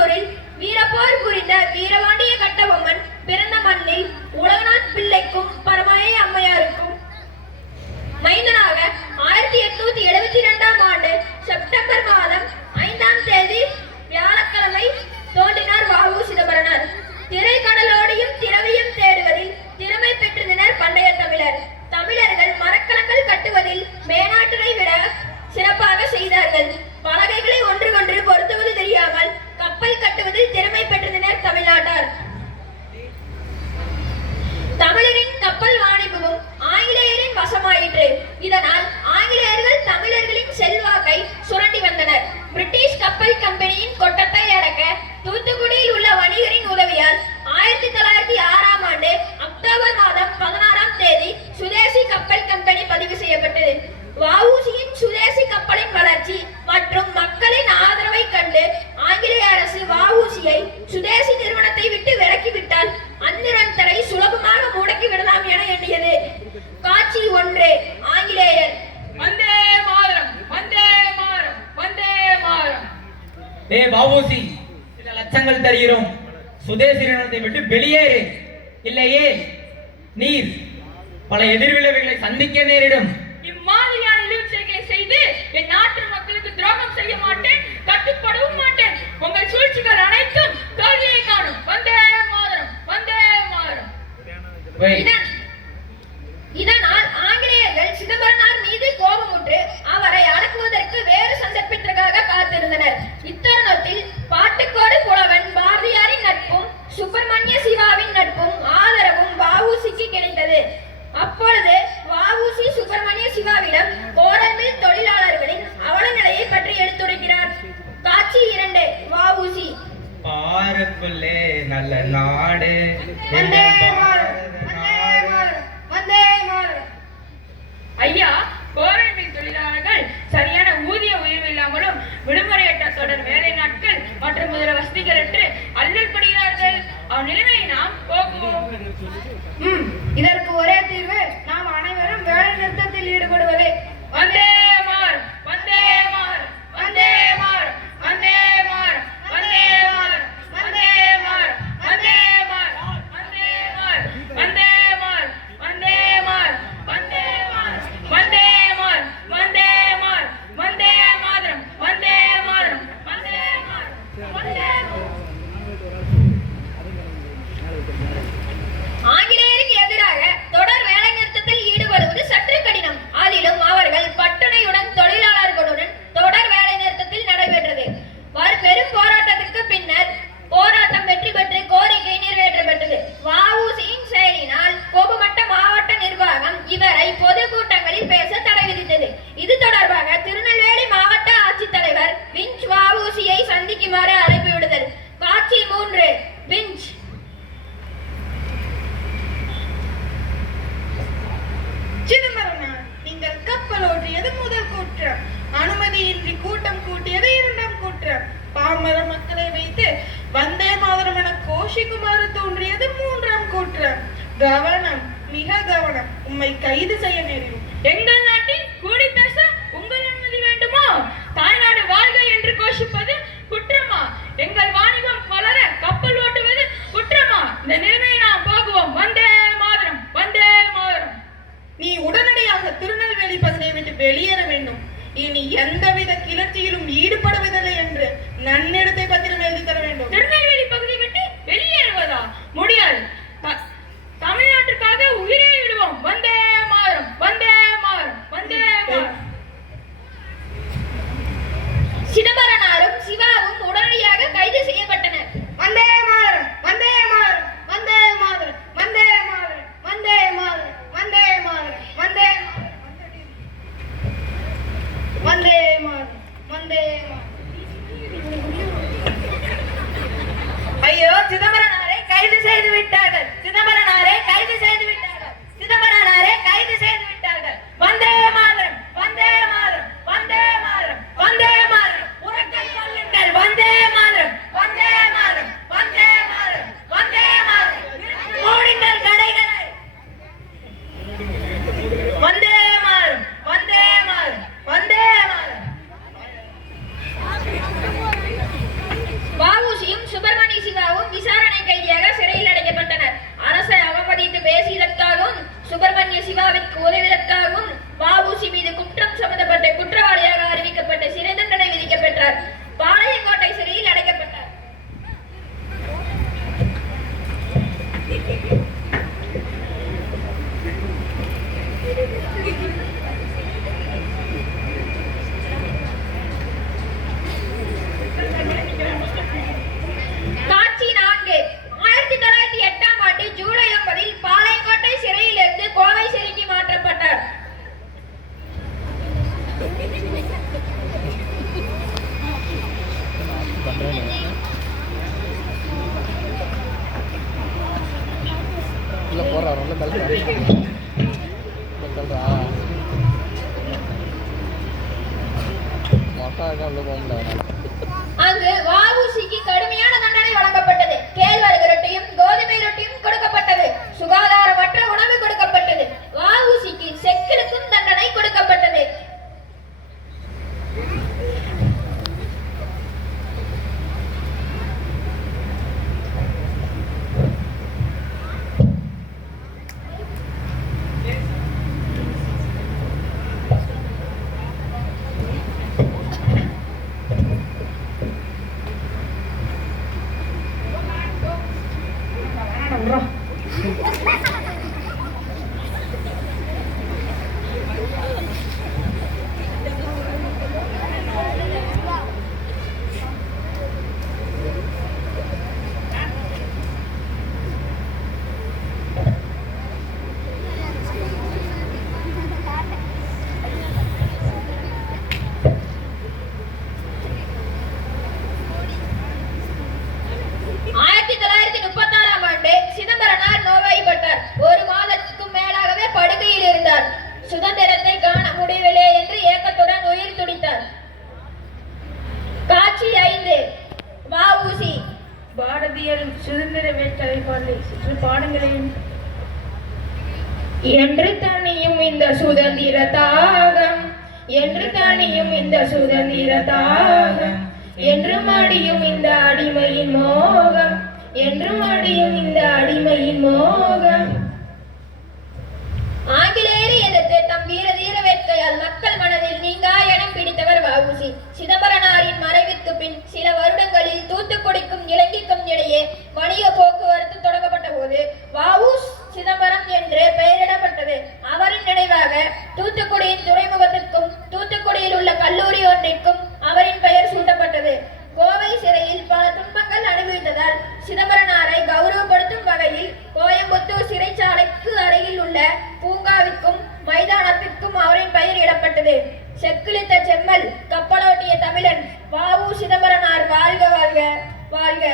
ஆகியோரில் வீரப்போர் புரிந்த வீரவ வஉசியின் சுதேசி கப்பலின் வளர்ச்சி மற்றும் மக்களின் ஆதரவை கண்டு ஆங்கிலேய அரசு வஉசியை சுதேசி நிறுவனத்தை விட்டு விலக்கிவிட்டால் அந்நிரந்தரை சுலபமாக முடக்கி விடலாம் என எண்ணியது. காட்சி ஒன்று ஆங்கிலேயர். வந்தே மாதரம் வந்தே மாதரம் வந்தே மாதரம். ஏ வஉசி சில லட்சங்கள் தருகிறோம். சுதேசி நிறுவனத்தை விட்டு வெளியேறு இல்லையே நீர். பல எதிர்விளைவுகளை சந்திக்க நேரிடும். என் நாட்டு மக்களுக்கு துரோகம் செய்ய மாட்டேன் கட்டுப்படவும் மாட்டேன். நிலைமையை நாம் போக்குவோம் சாட்சிக்குமாறு தோன்றியது மூன்றாம் கூற்றம். கவனம் மிக கவனம். உம்மை கைது செய்ய நேரிடும். எங்கள் நாட்டில் கூடி பேச உங்கள் அனுமதி வேண்டுமோ? தாய்நாடு வாழ்க என்று கோஷிப்பது குற்றமா? எங்கள் வாணிபம் வளர கப்பல் ஓட்டுவது குற்றமா? இந்த நிலைமை நாம் போகுவோம் வந்தே மாதரம் வந்தே மாதரம். நீ உடனடியாக திருநெல்வேலி பகுதியை விட்டு வெளியேற வேண்டும். இனி எந்தவித கிளர்ச்சியிலும் ஈடுபடுவதில்லை என்று நன்னிடத்தை टाका लोक என்று தனியும் இந்த சுதந்திர தாகம் என்று தனியும் இந்த சுதந்திர தாகம் என்று மடியும் இந்த அடிமையின் மோகம் என்று மடியும் இந்த அடிமையின் மோகம். வாழ்க